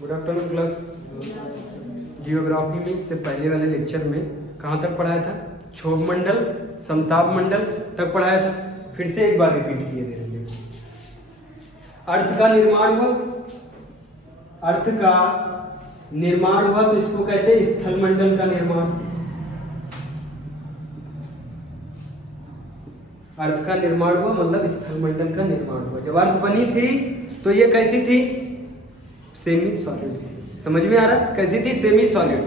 Good afternoon class. Geography में इससे पहले वाले लेक्चर में कहाँ तक पढ़ाया था? क्षोभ मंडल, समताप मंडल तक पढ़ाया था। फिर से एक बार रिपीट किए दे रहे हैं। अर्थ का निर्माण हुआ, अर्थ का निर्माण हुआ तो इसको कहते हैं स्थल मंडल का निर्माण। अर्थ का निर्माण हुआ मतलब स्थल मंडल का निर्माण हुआ। जब अर्थ बनी थी तो ये कैसी थी? सेमी सॉलिड थी। समझ में आ रहा है? कैसी थी? Semi solid.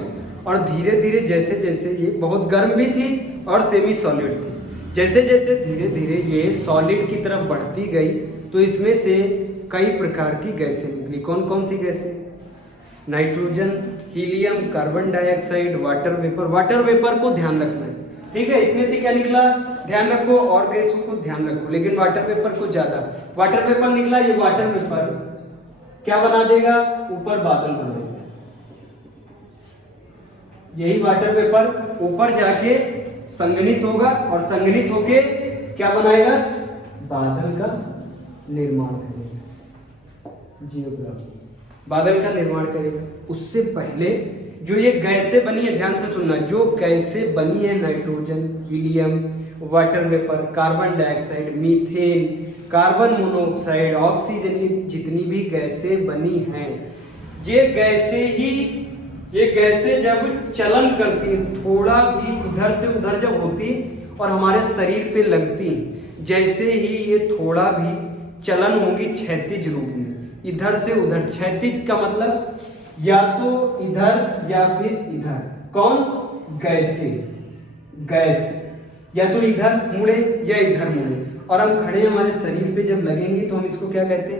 और धीरे धीरे जैसे जैसे ये बहुत गर्म भी थी और सेमी सॉलिड थी, जैसे जैसे धीरे धीरे ये सॉलिड की तरफ बढ़ती गई तो इसमें से कई प्रकार की गैसें निकली। कौन कौन सी गैसें? Nitrogen, helium, carbon dioxide, water vapour. Water vapour को ध्यान रखना है, ठीक है? इसमें से क्या निकला ध्यान रखो, और गैसों को ध्यान रखो, लेकिन वाटर वेपर को ज्यादा। वाटर वेपर निकला, ये वाटर वेपर क्या बना देगा? ऊपर बादल बना देगा। यही वाटर वेपर ऊपर जाके संघनित होगा और संघनित होके क्या बनाएगा? बादल का निर्माण करेगा। जियोग्राफी बादल का निर्माण करेगा। उससे पहले जो ये गैसें बनी है, ध्यान से सुनना, जो गैसें बनी है nitrogen, helium, water vapour, carbon dioxide, methane, carbon monoxide, oxygen, ये जितनी भी गैसें बनी हैं, ये गैसें जब चलन करती, थोड़ा भी इधर से उधर जब होती और हमारे शरीर पे लगती, जैसे ही ये थोड़ा भी चलन होगी क्षैतिज रूप में, इधर से उधर। क्षैतिज का मतलब या तो इधर या फिर इधर। कौन? गैस या तो इधर मुड़े या इधर मुड़े, और हम खड़े हमारे शरीर पे जब लगेंगे तो हम इसको क्या कहते हैं?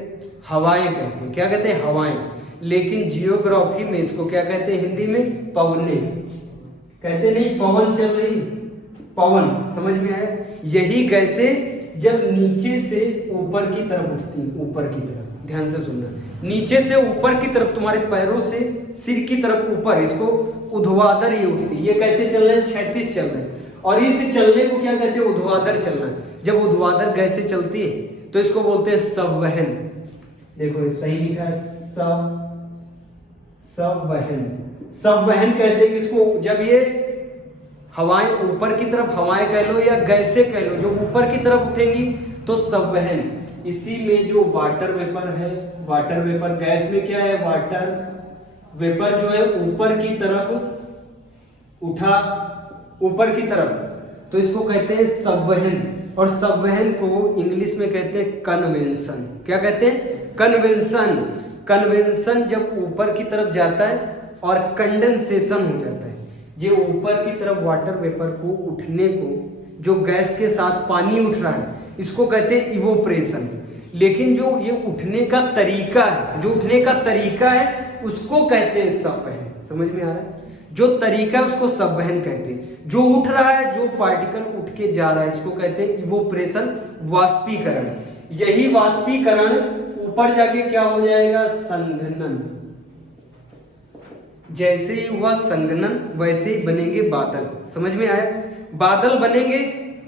हवाएं कहते हैं। क्या कहते हैं? हवाएं। लेकिन जियोग्राफी में इसको क्या कहते हैं? हिंदी में पवने कहते नहीं, पवन चल रही, पवन। समझ में आया? यही गैसें जब नीचे से ऊपर की तरफ उठती, ऊपर की तरफ, ध्यान से सुनना, नीचे से ऊपर की तरफ, तुम्हारे पैरों से सिर की तरफ ऊपर, इसको ऊर्ध्वाधर ये उठती। ये कैसे चल रहे हैं? क्षैतिज चल रहे हैं। और इस चलने को क्या कहते हैं? ऊर्ध्वाधर चलना। जब ऊर्ध्वाधर गैसें चलती है तो इसको बोलते हैं संवहन। देखो सही लिखा है, संवहन। संवहन कहते हैं किसको? जब ये हवाएं ऊपर की तरफ, हवाएं कह लो या गैसें कह लो, जो ऊपर की तरफ उठेंगी तो संवहन। इसी में जो वाटर वेपर है, वाटर वेपर, गैस में क्या है? वाटर वेपर जो है ऊपर की तरफ उठा, ऊपर की तरफ, तो इसको कहते हैं संवहन। और संवहन को इंग्लिश में कहते हैं कन्वेंशन। क्या कहते हैं? कन्वेंशन। कन्वेंशन जब ऊपर की तरफ जाता है और कंडेंसेशन हो जाता है, ये ऊपर की तरफ वाटर वेपर को उठने को, जो गैस के साथ पानी उठ रहा है, इसको कहते हैं इवोपरेशन। लेकिन जो ये उठने का तरीका है, जो उठने का तरीका है उसको कहते हैं संवहन। समझ में आ रहा है? जो तरीका है उसको संवहन कहते हैं। जो उठ रहा है, जो पार्टिकल उठ के जा रहा है, इसको कहते हैं इवोपरेशन, वाष्पीकरण। यही वाष्पीकरण ऊपर जाके क्या हो जाएगा? संघनन। जैसे ही हुआ संघनन वैसे ही बनेंगे बादल। समझ में आया? बादल बनेंगे।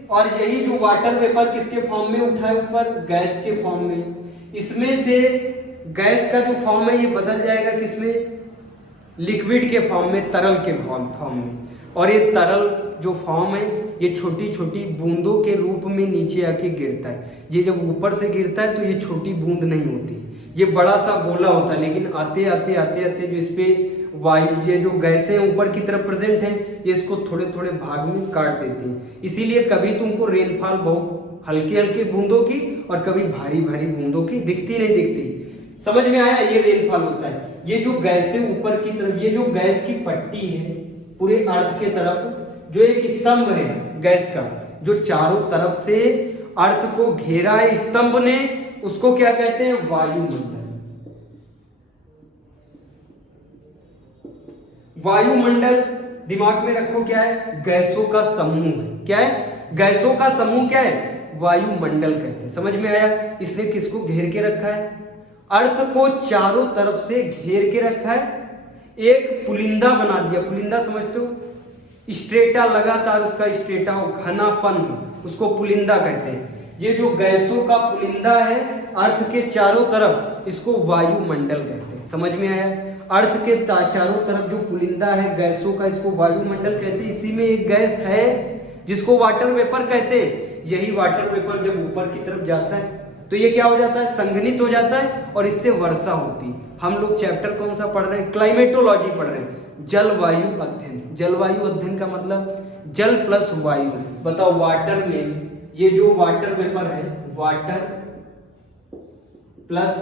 और यही जो वाटर वेपर किसके फॉर्म में उठा है ऊपर? गैस के फॉर्म में। इसमें से गैस का जो फॉर्म है ये बदल जाएगा किसमें? लिक्विड के फॉर्म में, तरल के फॉर्म में। और ये तरल जो फॉर्म है ये छोटी छोटी बूंदों के रूप में नीचे आके गिरता है। ये जब ऊपर से गिरता है तो ये छोटी बूंद नहीं होती, ये बड़ा सा गोला होता है। लेकिन आते आते आते आते जो इसपे वायु, ये जो गैसें ऊपर की तरफ प्रेजेंट हैं, ये इसको थोड़े थोड़े भाग में काट देती हैं। इसीलिए कभी तुमको रेनफॉल बहुत हल्के हल्के बूंदों की और कभी भारी भारी बूंदों की दिखती नहीं दिखती। समझ में आया? ये रेनफॉल होता है। ये जो गैसें ऊपर की तरफ, ये जो गैस की पट्टी है पूरे अर्थ के तरफ, जो एक स्तंभ है गैस का, जो चारों तरफ से अर्थ को घेरा है स्तंभ ने, उसको क्या कहते हैं? वायुमंडल। वायुमंडल दिमाग में रखो क्या है? गैसों का समूह। क्या है? गैसों का समूह क्या है? वायुमंडल कहते हैं। समझ में आया? इसने किसको घेर के रखा है? अर्थ को चारों तरफ से घेर के रखा है। एक पुलिंदा बना दिया। पुलिंदा समझते हो? स्ट्रेटा, लगातार उसका स्ट्रेटा हो, घनापन हो, उसको पुलिंदा कहते हैं। ये जो गैसों का पुलिंदा है अर्थ के चारों तरफ, इसको वायुमंडल कहते हैं। समझ में आया? अर्थ के चारों तरफ जो पुलिंदा है गैसों का, इसको वायुमंडल कहते हैं। इसी में एक गैस है जिसको वाटर वेपर कहते हैं। यही वाटर वेपर जब ऊपर की तरफ जाता है तो ये क्या हो जाता है? संघनित हो जाता है और इससे वर्षा होती है। हम लोग चैप्टर कौन सा पढ़ रहे हैं? क्लाइमेटोलॉजी पढ़ रहे हैं, जलवायु अध्ययन। जलवायु अध्ययन का मतलब जल प्लस वायु। बताओ, वाटर में ये जो वाटर वेपर है, वाटर प्लस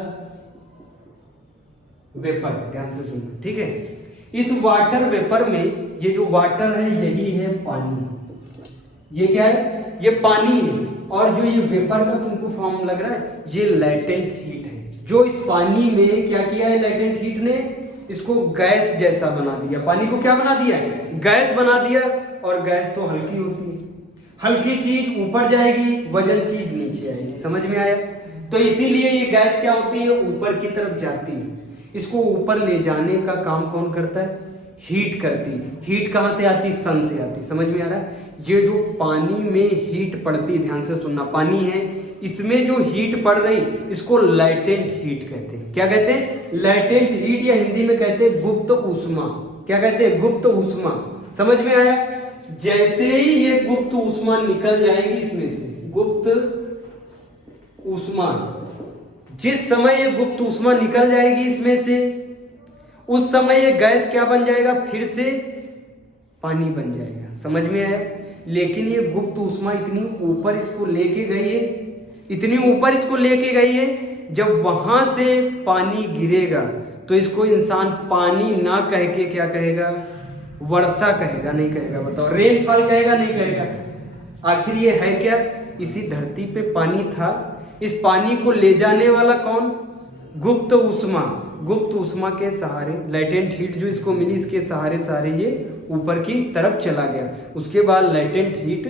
वेपर, ध्यान से सुनना, ठीक है। इस वाटर वेपर में ये जो वाटर है यही है पानी। ये क्या है? ये पानी है। और जो ये वेपर का तुमको फॉर्म लग रहा है, ये लैटेंट हीट है। जो इस पानी में क्या किया है लैटेंट हीट ने? इसको गैस जैसा बना दिया। पानी को क्या बना दिया? गैस बना दिया। और गैस तो हल्की होती है, हल्की चीज ऊपर जाएगी, वजन चीज नीचे आएगी। समझ में आया? तो इसीलिए ये गैस क्या होती है? ऊपर की तरफ जाती है। इसको ऊपर ले जाने का काम कौन करता है? हीट करती है। हीट कहां से आती? सन से आती। समझ में आ रहा है? ये जो पानी में हीट पड़ती, ध्यान से सुनना, पानी है, इसमें जो हीट पड़ रही इसको लैटेंट हीट कहते हैं। क्या कहते हैं? लैटेंट हीट, या हिंदी में कहते हैं गुप्त ऊष्मा। क्या कहते हैं? गुप्त ऊष्मा। समझ में आया? जैसे ही ये गुप्त ऊष्मा निकल जाएगी इसमें से, गुप्त ऊष्मा, जिस समय ये गुप्त ऊष्मा निकल जाएगी इसमें से, उस समय ये गैस क्या बन जाएगा? फिर से पानी बन जाएगा। समझ में आया? लेकिन ये गुप्त ऊष्मा इतनी ऊपर इसको लेके गई है, इतनी ऊपर इसको लेके गई है, जब वहां से पानी गिरेगा तो इसको इंसान पानी ना कह के क्या कहेगा? वर्षा कहेगा, नहीं कहेगा। बताओ, रेनफॉल कहेगा, नहीं कहेगा। आखिर ये है क्या? इसी धरती पे पानी था, इस पानी को ले जाने वाला कौन? गुप्त ऊष्मा। गुप्त ऊष्मा के सहारे, लैटेंट हीट जो इसको मिली, इसके सहारे सहारे ये ऊपर की तरफ चला गया। उसके बाद लैटेंट हीट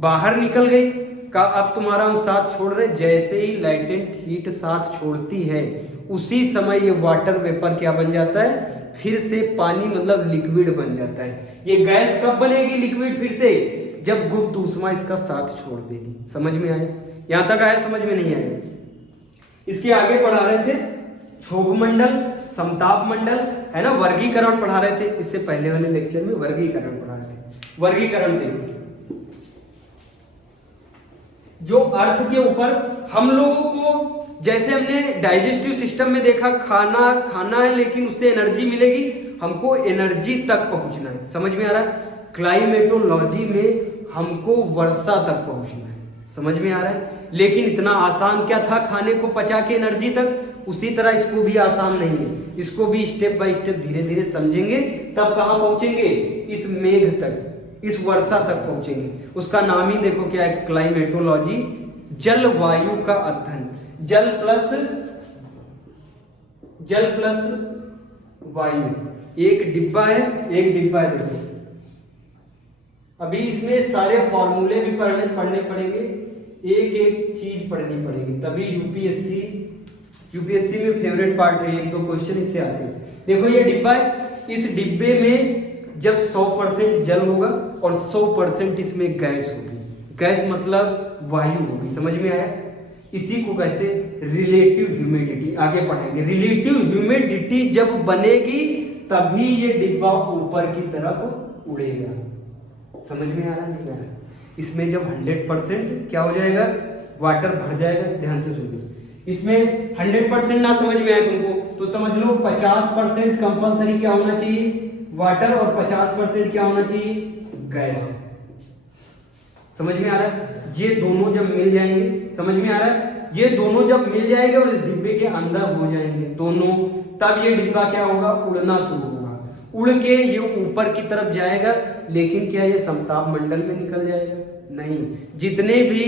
बाहर निकल गई। का अब तुम्हारा हम साथ छोड़ रहे, जैसे ही लैटेंट हीट साथ छोड़ती है उसी समय ये वाटर वेपर क्या बन जाता है? फिर से पानी, मतलब लिक्विड बन जाता है। ये गैस कब बनेगी लिक्विड? फिर से जब गुप्त ऊष्मा इसका साथ छोड़ देगी। समझ में आया? यहां तक आया? समझ में नहीं आया? इसके आगे पढ़ा रहे थे क्षोभ मंडल, समताप मंडल, है ना, वर्गीकरण पढ़ा रहे थे। इससे पहले वाले लेक्चर में वर्गीकरण पढ़ा रहे थे। वर्गीकरण देखो, जो अर्थ के ऊपर हम लोगों को, जैसे हमने डाइजेस्टिव सिस्टम में देखा, खाना है लेकिन उससे एनर्जी मिलेगी, हमको एनर्जी तक पहुंचना है। समझ में आ रहा है? क्लाइमेटोलॉजी में हमको वर्षा तक पहुंचना है। समझ में आ रहा है? लेकिन इतना आसान क्या था खाने को पचा के एनर्जी तक? उसी तरह इसको भी आसान नहीं है। इसको भी स्टेप बाय स्टेप धीरे धीरे समझेंगे, तब कहां पहुंचेंगे? इस मेघ तक, इस वर्षा तक पहुंचेंगे। उसका नाम ही देखो क्या है? क्लाइमेटोलॉजी, जलवायु का अध्ययन। जल प्लस वायु, एक डिब्बा है, एक डिब्बा है। देखो, अभी इसमें सारे फॉर्मूले भी पढ़ने पड़ेंगे, एक एक चीज पढ़नी पड़ेगी, तभी यूपीएससी में फेवरेट पार्ट है। एक दो क्वेश्चन इससे आते हैं। देखो, ये डिब्बा है, इस डिब्बे में जब 100% जल होगा और 100% इसमें गैस होगी। गैस मतलब वायु होगी। समझ में आया? इसी को कहते हैं रिलेटिव ह्यूमिडिटी। आगे पढ़ेंगे। रिलेटिव ह्यूमिडिटी जब बनेगी तभी ये डिब्बा ऊपर की तरफ उड़ेगा। समझ में आ रहा? नहीं आ रहा? इसमें जब 100% क्या हो जाएगा? वाटर भर जाएगा। ध्यान से सुनिए, इसमें 100% ना समझ में आए तुमको तो समझ लो 50% कंपलसरी क्या होना चाहिए? वाटर, और 50% क्या होना चाहिए? गैस। समझ में आ रहा है? ये दोनों जब मिल जाएंगे, समझ में आ रहा है? ये दोनों जब मिल जाएंगे और इस डिब्बे के अंदर हो जाएंगे दोनों, तब ये डिब्बा क्या होगा? उड़ना शुरू होगा। उड़ के ये ऊपर की तरफ जाएगा, लेकिन क्या ये समताप मंडल में निकल जाएगा? नहीं। जितने भी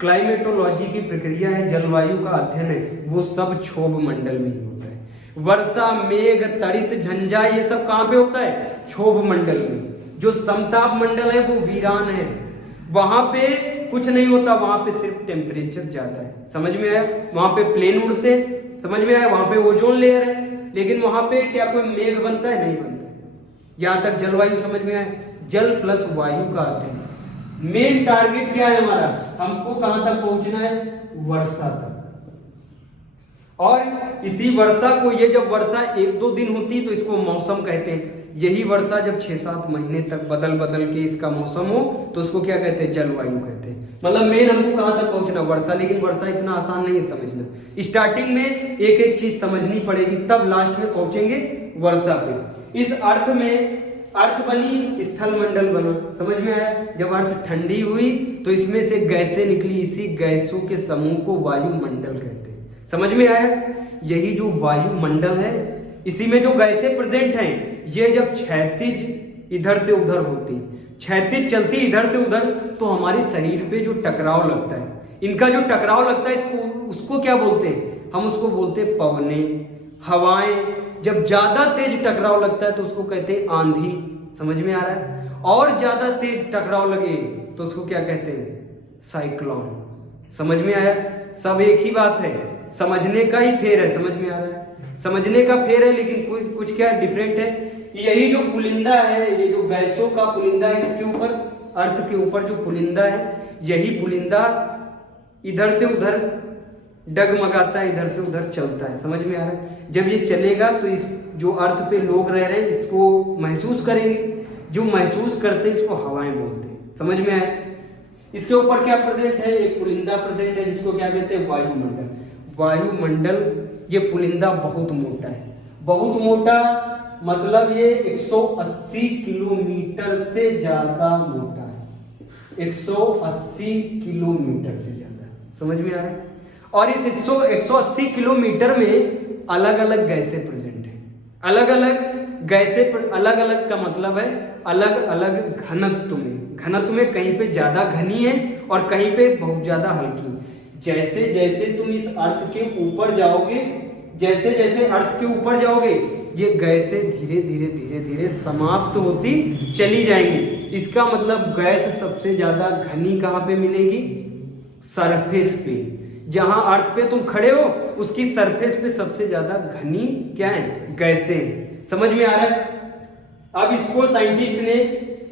क्लाइमेटोलॉजी की प्रक्रिया है, जलवायु का अध्ययन है, वो सब क्षोभ मंडल में ही होता है। वर्षा, मेघ, तड़ित, झंझा, ये सब कहां पे होता है? क्षोभ मंडल में। जो समताप मंडल है वो वीरान है, वहां पे कुछ नहीं होता, वहां पे सिर्फ टेम्परेचर ज्यादा है। समझ में आया? वहां पे प्लेन उड़ते हैं। समझ में आया? वहां पे ओजोन लेयर है, लेकिन वहां पे क्या कोई मेघ बनता है? नहीं बनता है। यहां तक जलवायु समझ में आया? जल प्लस वायु का अध्ययन। मेन टारगेट क्या है हमारा, हमको कहां तक पहुंचना है, वर्षा तक। और इसी वर्षा को, ये जब वर्षा 1-2 दिन होती तो इसको मौसम कहते हैं। यही वर्षा जब 6-7 महीने तक बदल बदल के इसका मौसम हो तो उसको क्या कहते हैं, जलवायु कहते हैं। मतलब मेन हमको कहां तक पहुंचना, वर्षा। लेकिन वर्षा इतना आसान नहीं समझना, स्टार्टिंग में एक एक चीज समझनी पड़ेगी, तब लास्ट में पहुंचेंगे वर्षा पे। इस अर्थ में अर्थ बनी, स्थल मंडल बना, समझ में आया। जब अर्थ ठंडी हुई तो इसमें से गैसें निकली, इसी गैसों के समूह को वायुमंडल कहते हैं, समझ में आया। यही जो वायुमंडल है, इसी में जो गैसें प्रेजेंट हैं, ये जब क्षैतिज इधर से उधर होती, क्षैतिज चलती इधर से उधर, तो हमारे शरीर पे जो टकराव लगता है, इनका जो टकराव लगता है, इसको उसको क्या बोलते हैं, हम उसको बोलते हैं पवने, हवाएं। जब ज्यादा तेज टकराव लगता है तो उसको कहते हैं आंधी, समझ में आ रहा है। और ज्यादा तेज टकराव लगे तो उसको क्या कहते हैं, साइक्लोन, समझ में आया। सब एक ही बात है, समझने का ही फेर है, समझ में आ रहा है, समझने का फेर है, लेकिन कुछ क्या डिफरेंट है। यही जो पुलिंदा है, ये जो गैसों का पुलिंदा है, किसके ऊपर, अर्थ के ऊपर जो पुलिंदा है, यही पुलिंदा इधर से उधर डगमगाता है, इधर से उधर चलता है, समझ में आ रहा है। जब ये चलेगा तो इस जो अर्थ पे लोग रह रहे हैं इसको महसूस करेंगे, जो महसूस करते हैं इसको हवाएं बोलते हैं, समझ में आया। इसके ऊपर क्या प्रेजेंट है, एक पुलिंदा प्रेजेंट है, जिसको क्या कहते हैं, वायुमंडल। वायुमंडल, ये पुलिंदा बहुत मोटा है, बहुत मोटा, मतलब ये 180 किलोमीटर से ज्यादा मोटा है, 180 किलोमीटर से ज्यादा, समझ में आ रहा है। और इस 180 किलोमीटर में अलग अलग गैसें प्रेजेंट है, अलग अलग गैसें, अलग अलग का मतलब है अलग अलग घनत्व में, घनत्व में कहीं पे ज्यादा घनी है और कहीं पे बहुत ज्यादा हल्की। जैसे जैसे तुम इस अर्थ के ऊपर जाओगे, जैसे जैसे अर्थ के ऊपर जाओगे, ये गैसें धीरे धीरे धीरे धीरे समाप्त होती चली जाएंगी। इसका मतलब गैस सबसे ज्यादा घनी कहां पे मिलेगी, सरफेस पे। जहां अर्थ पे तुम खड़े हो उसकी सरफेस पे सबसे ज्यादा घनी क्या है, गैसें, समझ में आ रहा है। अब इसको साइंटिस्ट ने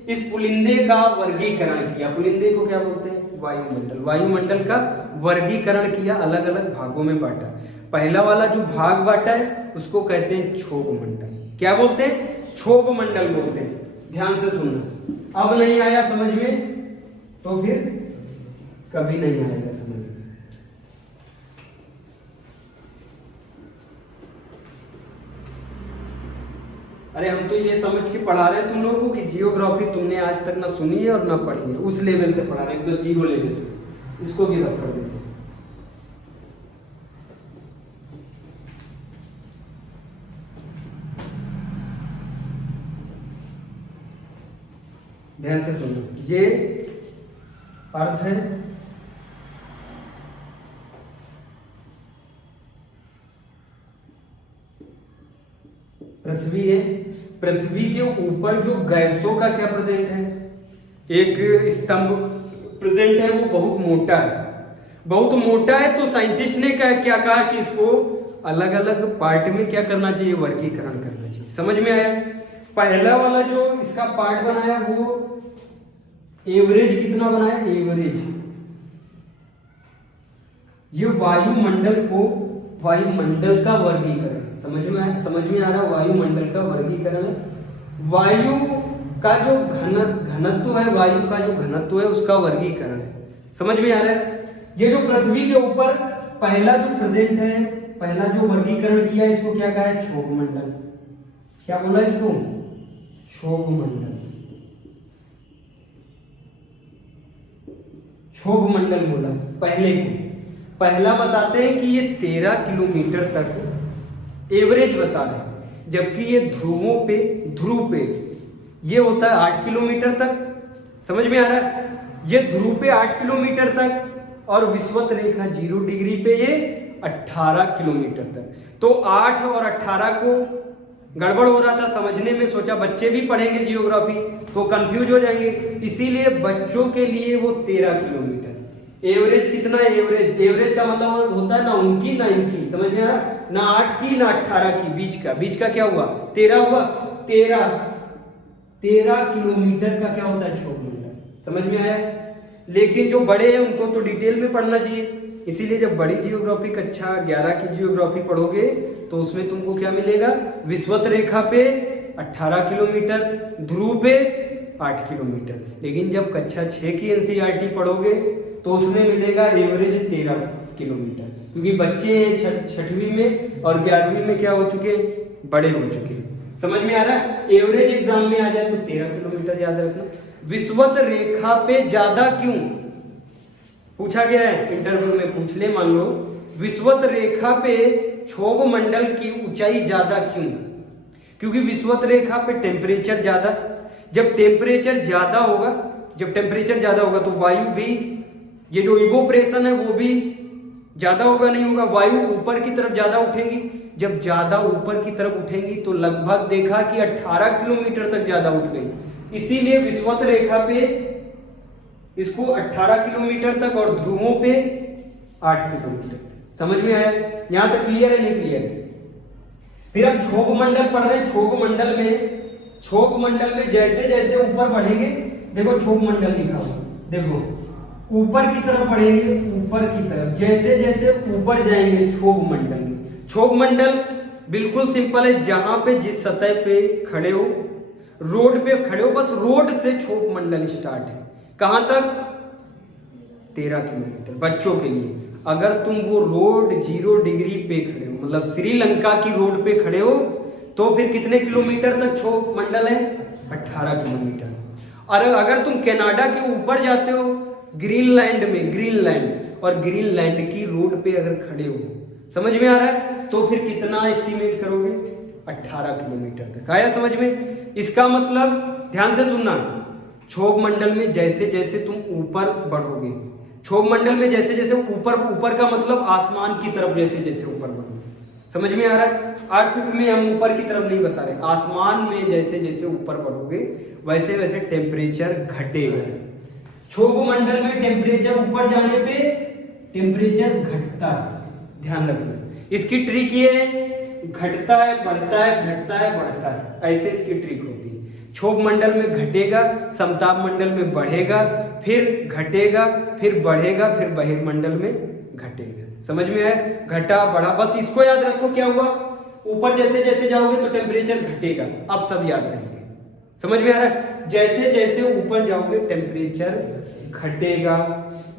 इस पुलिंदे का वर्गीकरण किया, पुलिंदे को क्या बोलते हैं, वायुमंडल। वायुमंडल का वर्गीकरण किया, अलग अलग भागों में बांटा। पहला वाला जो भाग बांटा है उसको कहते हैं क्षोभ मंडल। क्या बोलते हैं, क्षोभ मंडल बोलते हैं। ध्यान से सुनना, अब नहीं आया समझ में तो फिर कभी नहीं आएगा समझ में। अरे हम तो ये समझ के पढ़ा रहे हैं तुम लोगों को कि जियोग्राफी तुमने आज तक ना सुनी है और ना पढ़ी है, उस लेवल से पढ़ा रहे हैं, एकदम जीरो लेवल से। इसको भी रख कर देते हैं। ध्यान से सुनो, ये अर्थ है, पृथ्वी है। पृथ्वी के ऊपर जो गैसों का क्या प्रेजेंट है, एक स्तंभ प्रेजेंट है, वो बहुत मोटा है, बहुत मोटा है। तो साइंटिस्ट ने क्या कहा कि इसको अलग अलग पार्ट में क्या करना चाहिए, वर्गीकरण करना चाहिए, समझ में आया। पहला वाला जो इसका पार्ट बनाया वो एवरेज कितना बनाया, एवरेज, ये वायुमंडल को, वायुमंडल का वर्गीकरण, समझ में आ रहा, वायुमंडल का वर्गीकरण। वायु का जो घनत्व है, वायु का जो घनत्व है उसका वर्गीकरण है, समझ में आ रहा है। ये जो पृथ्वी के ऊपर पहला जो प्रेजेंट है, पहला जो वर्गीकरण किया इसको क्या कहा है, क्षोभ मंडल। क्या बोला इसको, क्षोभ मंडल, क्षोभ मंडल बोला पहले को। पहला बताते हैं कि ये 13 किलोमीटर तक एवरेज बता रहे हैं, जबकि ये ध्रुव पे ये होता है 8 किलोमीटर तक, समझ में आ रहा है। ये ध्रुव पे 8 किलोमीटर तक और विषुवत रेखा 0 डिग्री पे ये 18 किलोमीटर तक। तो 8 और 18 को गड़बड़ हो रहा था समझने में, सोचा बच्चे भी पढ़ेंगे जियोग्राफी तो कंफ्यूज हो जाएंगे, इसीलिए बच्चों के लिए वो 13 किलोमीटर। एवरेज कितना है, एवरेज का मतलब होता है ना 19 ना 21, समझ में आ रहा, ना 8 की ना 18 की, बीच का क्या हुआ, 13 हुआ। 13 किलोमीटर का क्या होता है, क्षोभ मंडल, समझ में आया? लेकिन जो बड़े हैं उनको तो डिटेल में पढ़ना चाहिए, इसीलिए जब बड़ी जियोग्राफी कक्षा 11 की जियोग्राफी पढ़ोगे तो उसमें तुमको क्या मिलेगा, विषुवत रेखा पे 18 किलोमीटर, ध्रुव पे 8 किलोमीटर। लेकिन जब कक्षा 6 की एनसीईआरटी पढ़ोगे तो उसमें मिलेगा एवरेज 13 किलोमीटर, क्योंकि बच्चे छठवीं में और 11वीं में क्या हो चुके, बड़े हो चुके। समझ में आ रहा है? एवरेज एग्जाम में आ जाए तो 13 किलोमीटर याद रखना। विषुवत रेखा पे ज्यादा क्यों पूछा गया है, इंटरव्यू में पूछ ले, मान लो विषुवत रेखा पे क्षोभ मंडल की ऊंचाई ज्यादा क्यों? क्योंकि विषुवत रेखा पे टेम्परेचर ज्यादा, जब टेम्परेचर ज्यादा होगा तो वायु भी, ये जो इवोप्रेशन है वो भी ज्यादा होगा, नहीं होगा, वायु ऊपर की तरफ ज्यादा उठेंगी। जब ज्यादा ऊपर की तरफ उठेंगी तो लगभग देखा कि 18 किलोमीटर तक ज्यादा उठ गई, इसीलिए विषुवत रेखा पे इसको 18 किलोमीटर तक और ध्रुवों पे 8 किलोमीटर तक। समझ में आया? यहां तक क्लियर है, नहीं क्लियर? फिर हम क्षोभ मंडल पढ़ रहे हैं। क्षोभ मंडल में जैसे जैसे ऊपर बढ़ेंगे, देखो क्षोभ मंडल लिखा हुआ, देखो ऊपर की तरफ बढ़ेंगे, ऊपर की तरफ जैसे जैसे ऊपर जाएंगे क्षोभ मंडल में। क्षोभ मंडल बिल्कुल सिंपल है, जहां पे जिस सतह पे खड़े हो, रोड पे खड़े हो, बस रोड से क्षोभ मंडल स्टार्ट है, कहां तक, 13 किलोमीटर। बच्चों के लिए अगर तुम वो रोड 0 डिग्री पे खड़े हो, मतलब श्रीलंका की रोड पे खड़े हो, तो फिर कितने किलोमीटर तक क्षोभ मंडल है, 18 किलोमीटर। और अगर तुम कनाडा के ऊपर जाते हो, ग्रीनलैंड में, ग्रीनलैंड की रोड पे अगर खड़े हो, समझ में आ रहा है, तो फिर कितना एस्टिमेट करोगे, 18 किलोमीटर तक। आया समझ में? इसका मतलब ध्यान से सुनना, क्षोभ मंडल में जैसे जैसे तुम ऊपर बढ़ोगे, क्षोभ मंडल में जैसे जैसे ऊपर का मतलब आसमान की तरफ जैसे जैसे ऊपर बढ़ोगे, समझ में आ रहा है? अर्थ में हम ऊपर की तरफ नहीं बता रहे, आसमान में जैसे जैसे ऊपर बढ़ोगे वैसे वैसे टेम्परेचर घटेगा। क्षोभ मंडल में टेम्परेचर ऊपर जाने पे टेम्परेचर घटता है, ध्यान रखना। इसकी ट्रिक ये है, घटता है बढ़ता है, घटता है बढ़ता है, ऐसे इसकी ट्रिक होती है। क्षोभ मंडल में घटेगा, समताप मंडल में बढ़ेगा, फिर घटेगा, फिर बढ़ेगा, फिर बहिर्मंडल में घटेगा। समझ में आया? घटा बढ़ा, बस इसको याद रखो। क्या हुआ, ऊपर जैसे जैसे जाओगे तो टेम्परेचर घटेगा, अब सब याद रहेंगे। समझ में आ रहा है? जैसे जैसे ऊपर जाओगे टेम्परेचर घटेगा,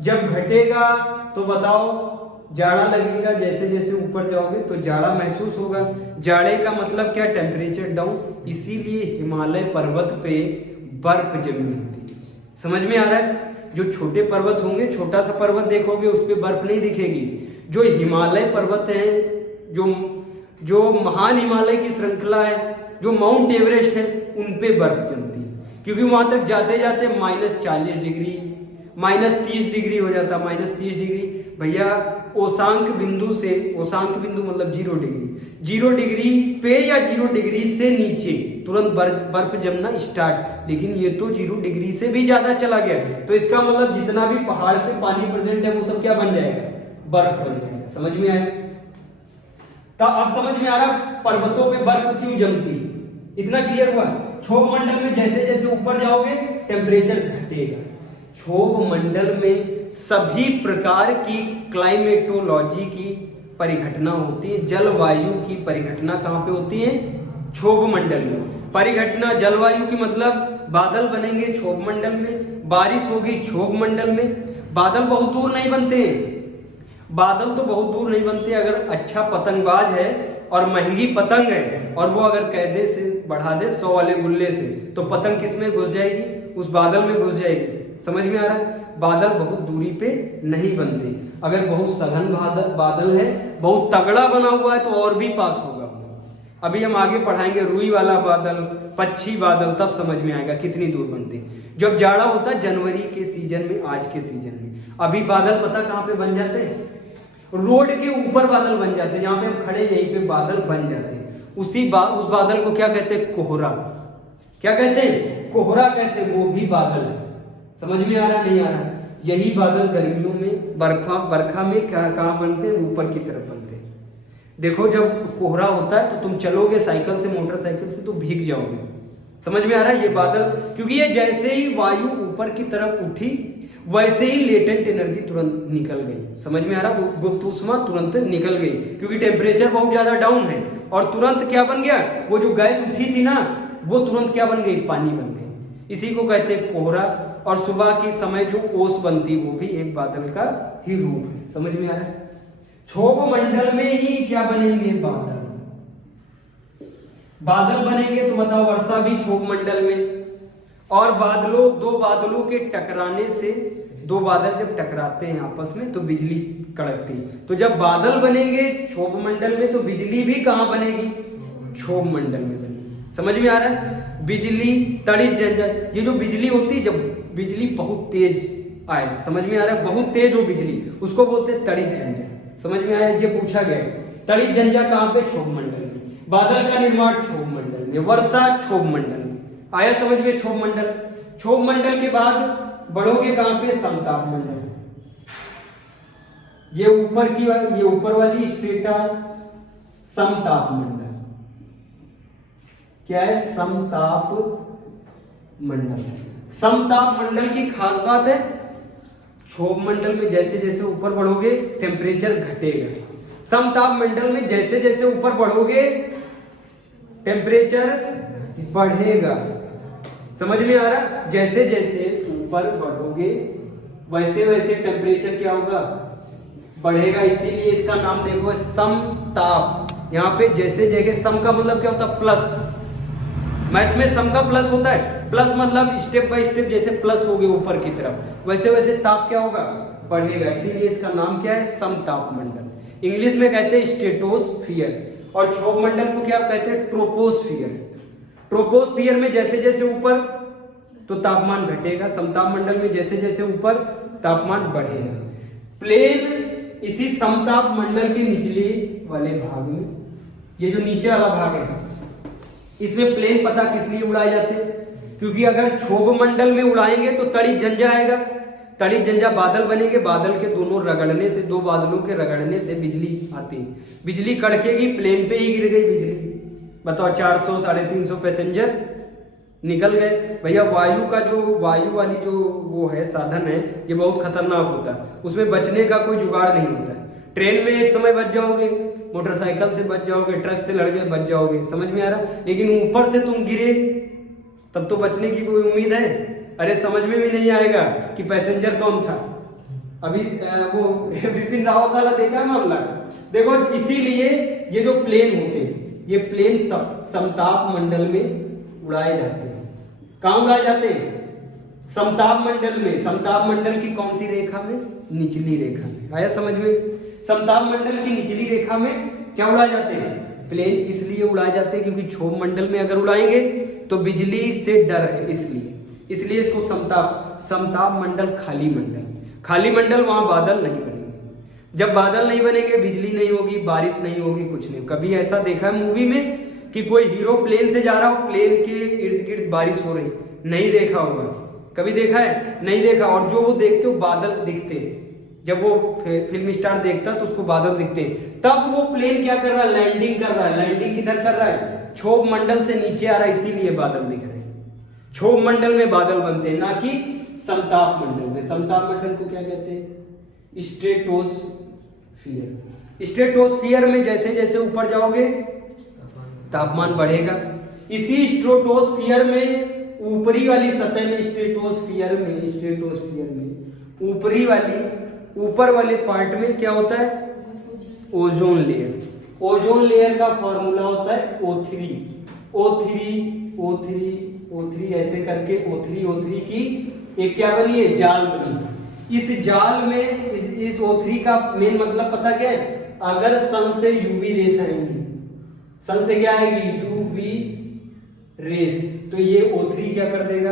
जब घटेगा तो बताओ जाड़ा लगेगा, जैसे जैसे ऊपर जाओगे तो जाड़ा महसूस होगा। जाड़े का मतलब क्या, टेम्परेचर डाउन, इसीलिए हिमालय पर्वत पे बर्फ जमी होती है। समझ में आ रहा है? जो छोटे पर्वत होंगे, छोटा सा पर्वत देखोगे उस पे बर्फ नहीं दिखेगी। जो हिमालय पर्वत हैं, जो महान हिमालय की श्रृंखला है, जो माउंट एवरेस्ट है, उन पे बर्फ जमती है, क्योंकि वहां तक जाते जाते -40 डिग्री, -30 डिग्री हो जाता, -30 डिग्री भैया। ओसांक बिंदु मतलब 0 डिग्री पे या 0 डिग्री से नीचे तुरंत बर्फ जमना स्टार्ट, लेकिन ये तो 0 डिग्री से भी ज्यादा चला गया, तो इसका मतलब जितना भी पहाड़ पे पानी प्रेजेंट है वो सब क्या बन जाएगा, बर्फ बन जाएगा। समझ में आया? तो अब समझ में आ रहा पर्वतों पे बर्फ क्यों जमती है, इतना क्लियर हुआ। क्षोभ मंडल में जैसे जैसे ऊपर जाओगे टेम्परेचर घटेगा। क्षोभ मंडल में सभी प्रकार की क्लाइमेटोलॉजी की परिघटना होती है, जलवायु की परिघटना कहां पे होती है, क्षोभ मंडल में। परिघटना जलवायु की मतलब बादल बनेंगे क्षोभ मंडल में, बारिश होगी क्षोभ मंडल में। बादल बहुत दूर नहीं बनते हैं, बादल तो बहुत दूर नहीं बनते। अगर अच्छा पतंगबाज है और महंगी पतंग है और वो अगर कायदे से बढ़ा दे 100 वाले गुल्ले से, तो पतंग किस में घुस जाएगी, उस बादल में घुस जाएगी। समझ में आ रहा है? बादल बहुत दूरी पे नहीं बनते। अगर बहुत सघन बादल है, बहुत तगड़ा बना हुआ है, तो और भी पास होगा। अभी हम आगे पढ़ाएंगे रुई वाला बादल, पक्षी बादल, तब समझ में आएगा कितनी दूर बनते। जब जाड़ा होता है जनवरी के सीजन में, आज के सीजन में, अभी बादल पता कहां पे बन जाते हैं, रोड के ऊपर बादल बन जाते हैं, जहां पे हम खड़े यहीं पे बादल बन जाते हैं। उस बादल को क्या कहते हैं, कोहरा। क्या कहते हैं, कोहरा कहते हैं, वो भी बादल है। समझ में आ रहा नहीं आ रहा? यही बादल गर्मियों में बरखा में कहाँ बनते हैं, ऊपर की तरफ बनते हैं। देखो जब कोहरा होता है तो तुम चलोगे साइकिल से, मोटरसाइकिल से, तो भीग जाओगे। समझ में आ रहा है ये बादल, क्योंकि ये जैसे ही वायु ऊपर की तरफ उठी वैसे ही लेटेंट एनर्जी तुरंत निकल गई। समझ में आ रहा, गुप्त ऊष्मा तुरंत निकल गई, क्योंकि टेम्परेचर बहुत ज्यादा डाउन है और तुरंत क्या बन गया, वो जो गैस उठी थी ना वो तुरंत क्या बन गई, पानी बन गई। इसी को कहते हैं कोहरा। और सुबह के समय जो ओस बनती वो भी एक बादल का ही रूप है। समझ में आ रहा है। क्षोभ मंडल में ही क्या बनेंगे, बादल। बादल बनेंगे तो बताओ, वर्षा भी क्षोभ मंडल में। और दो बादलों के टकराने से, दो बादल जब टकराते हैं आपस में तो बिजली कड़कती है। तो जब बादल बनेंगे क्षोभ मंडल में तो बिजली भी कहां बनेगी, क्षोभ मंडल में बनेगी। समझ में आ रहा है। बिजली, तड़ित झंझा, ये जो बिजली होती है, जब बिजली बहुत तेज आए, समझ में आ रहा है, बहुत तेज हो बिजली, उसको बोलते हैं तड़ित झंझा। समझ में आया, ये पूछा गया तड़ित झंझा कहां पे, क्षोभ मंडल में। बादल का निर्माण क्षोभ मंडल में, वर्षा क्षोभ मंडल में। आया समझ में, क्षोभ मंडल। क्षोभ मंडल के बाद बढ़ोगे कहां पे, समताप मंडल। ये ऊपर वाली स्ट्रेटा समताप मंडल। क्या है, समताप मंडल। समताप मंडल की खास बात है, क्षोभ मंडल में जैसे जैसे ऊपर बढ़ोगे टेम्परेचर घटेगा, समताप मंडल में जैसे जैसे ऊपर बढ़ोगे टेम्परेचर बढ़ेगा। समझ में आ रहा, जैसे जैसे ऊपर बढ़ोगे वैसे वैसे टेम्परेचर क्या होगा, बढ़ेगा। इसीलिए इसका नाम देखो समताप। यहाँ पे जैसे जगह, सम का मतलब क्या होता है, प्लस। मैथ में सम का प्लस होता है, प्लस मतलब स्टेप बाय स्टेप जैसे प्लस हो गए ऊपर की तरफ वैसे वैसे ताप क्या होगा, बढ़ेगा। इसीलिए इसका नाम क्या है, समताप मंडल। इंग्लिश में कहते हैं स्ट्रेटोस्फियर। और क्षोभ मंडल को क्या कहते हैं, ट्रोपोस्फियर। ट्रोपोस्फियर में जैसे जैसे ऊपर तो तापमान घटेगा, समताप मंडल में जैसे जैसे ऊपर तापमान बढ़ेगा। प्लेन इसी समताप मंडल के निचले वाले भाग में, ये जो नीचे वाला भाग है इसमें प्लेन पता किस लिए उड़ाए जाते हैं, क्योंकि अगर क्षोभ मंडल में उड़ाएंगे तो तड़ित झंझा आएगा, तड़ित झंझा बादल बनेंगे, बादल के दोनों रगड़ने से, दो बादलों के रगड़ने से बिजली आती है, बिजली कड़केगी, प्लेन पे ही गिर गई बिजली। बताओ 400 350 पैसेंजर निकल गए। भैया वायु वाली जो वो है साधन है, ये बहुत खतरनाक होता है, उसमें बचने का कोई जुगाड़ नहीं होता है। ट्रेन में एक समय बच जाओगे, मोटरसाइकिल से बच जाओगे, ट्रक से लड़ गए बच जाओगे, समझ में आ रहा, लेकिन ऊपर से तुम गिरे तब तो बचने की कोई उम्मीद है, अरे समझ में भी नहीं आएगा कि पैसेंजर कौन था। अभी वो विपिन रावत वाला देखा है मामला, देखो। इसीलिए ये जो प्लेन होते हैं, ये प्लेन समताप मंडल में उड़ाए जाते हैं। कहाँ उड़ाए जाते हैं, समताप मंडल में। समताप मंडल की कौन सी रेखा में, निचली रेखा में। आया समझ में, समताप मंडल की निचली रेखा में क्या उड़ाए जाते हैं, प्लेन। इसलिए उड़ाए जाते हैं क्योंकि क्षोभ मंडल में अगर उड़ाएंगे तो बिजली से डर है, इसलिए इसको समताप मंडल खाली मंडल, वहां बादल नहीं बनेंगे। जब बादल नहीं बनेंगे बिजली नहीं होगी, बारिश नहीं होगी, कुछ नहीं। कभी ऐसा देखा है मूवी में कि कोई हीरो प्लेन से जा रहा हो, प्लेन के इर्द गिर्द बारिश हो रही, नहीं देखा होगा। कभी देखा है, नहीं देखा। और जो वो देखते हो बादल दिखते, जब वो फिल्म स्टार देखता है तो उसको बादल दिखते, तब वो प्लेन क्या कर रहा है, लैंडिंग कर रहा है। लैंडिंग किधर कर रहा है, क्षोभ मंडल से नीचे आ रहा है, इसीलिए बादल दिख रहे हैं। क्षोभ मंडल में बादल बनते हैं, ना कि समताप मंडल में। समताप मंडल को क्या कहते हैं, स्ट्रेटोस्फियर। स्ट्रेटोस्फियर में जैसे जैसे ऊपर जाओगे तापमान बढ़ेगा। इसी स्ट्रेटोस्फियर में ऊपरी वाली सतह में, स्ट्रेटोस्फियर में ऊपर वाले पार्ट में क्या होता है, ओजोन लेयर। ओजोन लेयर का फॉर्मूला होता है O3 ऐसे करके O3 की एक क्या बनी है, जाल बनी। इस जाल में इस O3 का मेन मतलब पता क्या है, अगर सन से यूवी रेस आएंगी, सन से क्या आएगी, यूवी रेस, तो ये O3 क्या कर देगा,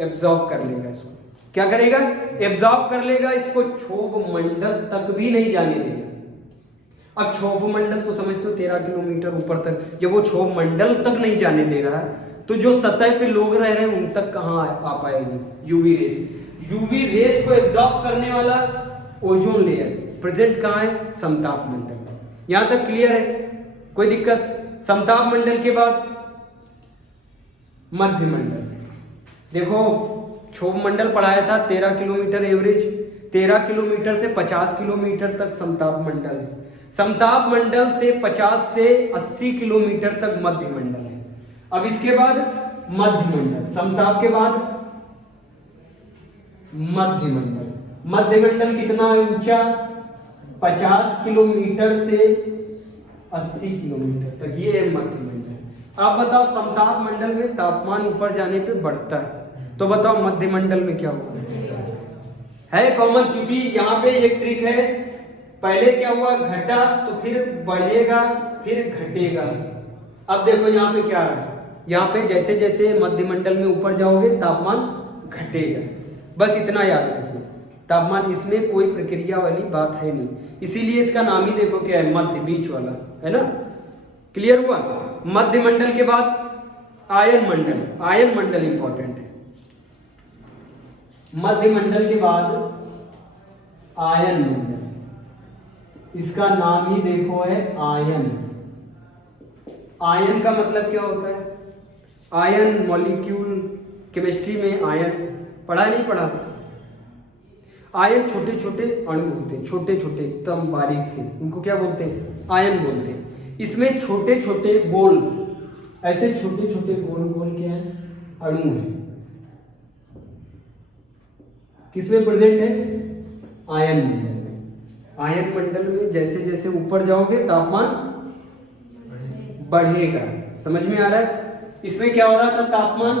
एब्जॉर्ब कर लेगा। इसको क्या करेगा, एब्जॉर्ब कर लेगा, इसको क्षोभ मंडल तक भी नहीं जाने देगा। अब क्षोभ मंडल तो समझते हो 13 किलोमीटर ऊपर तक, जब वो क्षोभ मंडल तक नहीं जाने दे रहा है तो जो सतह पे लोग रह रहे हैं उन तक कहाँ आ पाएगी यूवी रेस को एब्जॉर्ब करने वाला ओजोन लेयर प्रेजेंट कहाँ है, समताप मंडल। यहां तक क्लियर है, कोई दिक्कत। समताप मंडल के बाद मध्यमंडल। देखो क्षोभमंडल पढ़ाया था 13 किलोमीटर एवरेज, 13 किलोमीटर से 50 किलोमीटर तक समताप मंडल है। समताप मंडल से 50 से 80 किलोमीटर तक मध्यमंडल है। अब इसके बाद मध्यमंडल, समताप के बाद मध्यमंडल। मध्यमंडल कितना है ऊंचा? 50 किलोमीटर से 80 किलोमीटर तक, ये है मध्यमंडल। आप बताओ समताप मंडल में तापमान ऊपर जाने पे बढ़ता है, तो बताओ मध्यमंडल में क्या होगा? है कॉमन, क्योंकि यहाँ पे एक ट्रिक है, पहले क्या हुआ घटा तो फिर बढ़ेगा फिर घटेगा। अब देखो यहाँ पे क्या रहा, यहाँ पे जैसे जैसे मध्यमंडल में ऊपर जाओगे तापमान घटेगा, बस इतना याद रखिए। तापमान, इसमें कोई प्रक्रिया वाली बात है नहीं, इसीलिए इसका नाम ही देखो क्या है, मध्य, बीच वाला है ना। क्लियर हुआ? मध्यमंडल के बाद आयन मंडल। आयन मंडल इंपॉर्टेंट है। मध्यमंडल के बाद आयन मंडल, इसका नाम ही देखो है आयन। आयन का मतलब क्या होता है? आयन मॉलिक्यूल, केमिस्ट्री में आयन पढ़ा नहीं पढ़ा? आयन छोटे छोटे अणु होते हैं, छोटे छोटे एकदम बारीक से, उनको क्या बोलते हैं? आयन बोलते हैं। इसमें छोटे छोटे गोल, ऐसे छोटे छोटे गोल गोल क्या है? अणु है। किसमें प्रेजेंट है? आयन मंडल में। आयन मंडल में जैसे जैसे ऊपर जाओगे तापमान बढ़ेगा। समझ में आ रहा है? इसमें क्या हो रहा था? तापमान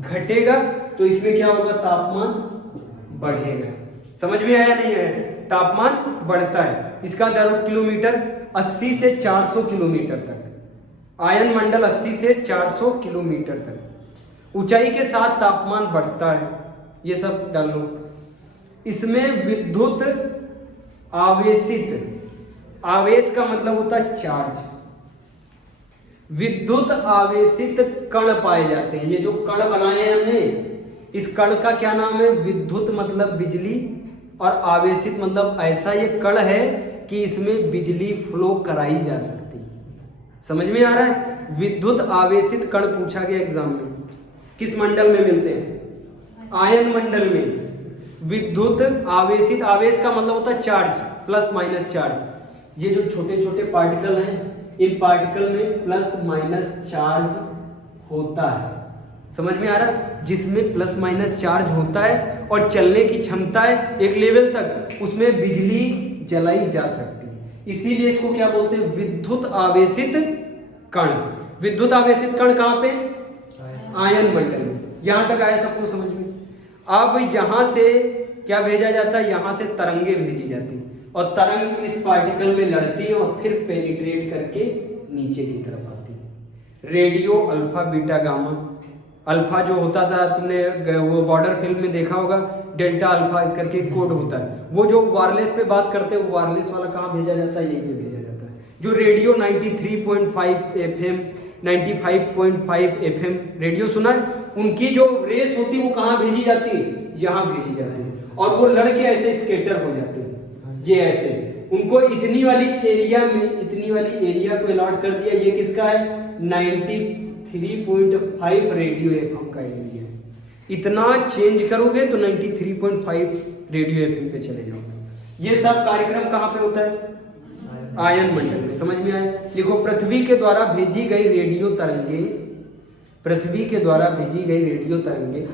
घटेगा, तो इसमें क्या होगा? तापमान बढ़ेगा। समझ में आया नहीं है? तापमान बढ़ता है। इसका दर किलोमीटर 80 से 400 किलोमीटर तक। आयन मंडल 80 से 400 किलोमीटर तक। ऊंचाई के साथ तापमान बढ़ता है, ये सब डाल लो। इसमें विद्युत आवेशित, आवेश का मतलब होता है चार्ज, विद्युत आवेशित कण पाए जाते हैं। ये जो कण बनाए हैं हमने, इस कण का क्या नाम है? विद्युत मतलब बिजली, और आवेशित मतलब ऐसा ये कण है कि इसमें बिजली फ्लो कराई जा सकती है। समझ में आ रहा है? विद्युत आवेशित कण पूछा गया एग्जाम में। किस मंडल में मिलते हैं? आयन मंडल में। विद्युत आवेशित, आवेश का मतलब होता है चार्ज, प्लस माइनस चार्ज। ये जो छोटे छोटे पार्टिकल हैं, इन पार्टिकल में प्लस माइनस चार्ज होता है। समझ में आ रहा है? जिसमें प्लस माइनस चार्ज होता है और चलने की क्षमता है एक लेवल तक, उसमें बिजली जलाई जा सकती है। इसीलिए इसको क्या बोलते हैं? विद्युत आवेशित कण। विद्युत आवेशित कण कहाँ पे? आयन मंडल में। यहां तक आया सबको समझ में? अब यहां से क्या भेजा जाता है? यहां से तरंगे भेजी जाती है, और तरंग इस पार्टिकल में लड़ती है और फिर पेनिट्रेट करके नीचे की तरफ आती है। Radio, alpha, beta, gamma. Alpha जो होता था, तुमने वो बॉर्डर फिल्म में देखा होगा, डेल्टा अल्फा करके कोड होता है। वो जो वायरलेस पे बात करते हैं, वो वायरलेस वाला कहाँ भेजा जाता है? यही पे भेजा जाता है। जो रेडियो 93.5 FM, 95.5 FM रेडियो सुना है, उनकी जो रेस होती है वो कहाँ भेजी जाती है? यहाँ भेजी जाती है, और वो लड़के ऐसे स्केटर हो जाते हैं। ये ऐसे उनको इतनी वाली एरिया में, इतनी वाली एरिया को अलॉट कर दिया। ये किसका है? 93.5 रेडियो एफएम का एरिया। इतना चेंज करोगे तो 93.5 रेडियो एफएम पे चले जाओगे। ये सब कार्यक्रम कहाँ पे होता है? आयन मंडल में। समझ में आया? देखो, पृथ्वी के द्वारा भेजी गई रेडियो तरंगे, पृथ्वी के द्वारा भेजी गई रेडियो तरंगे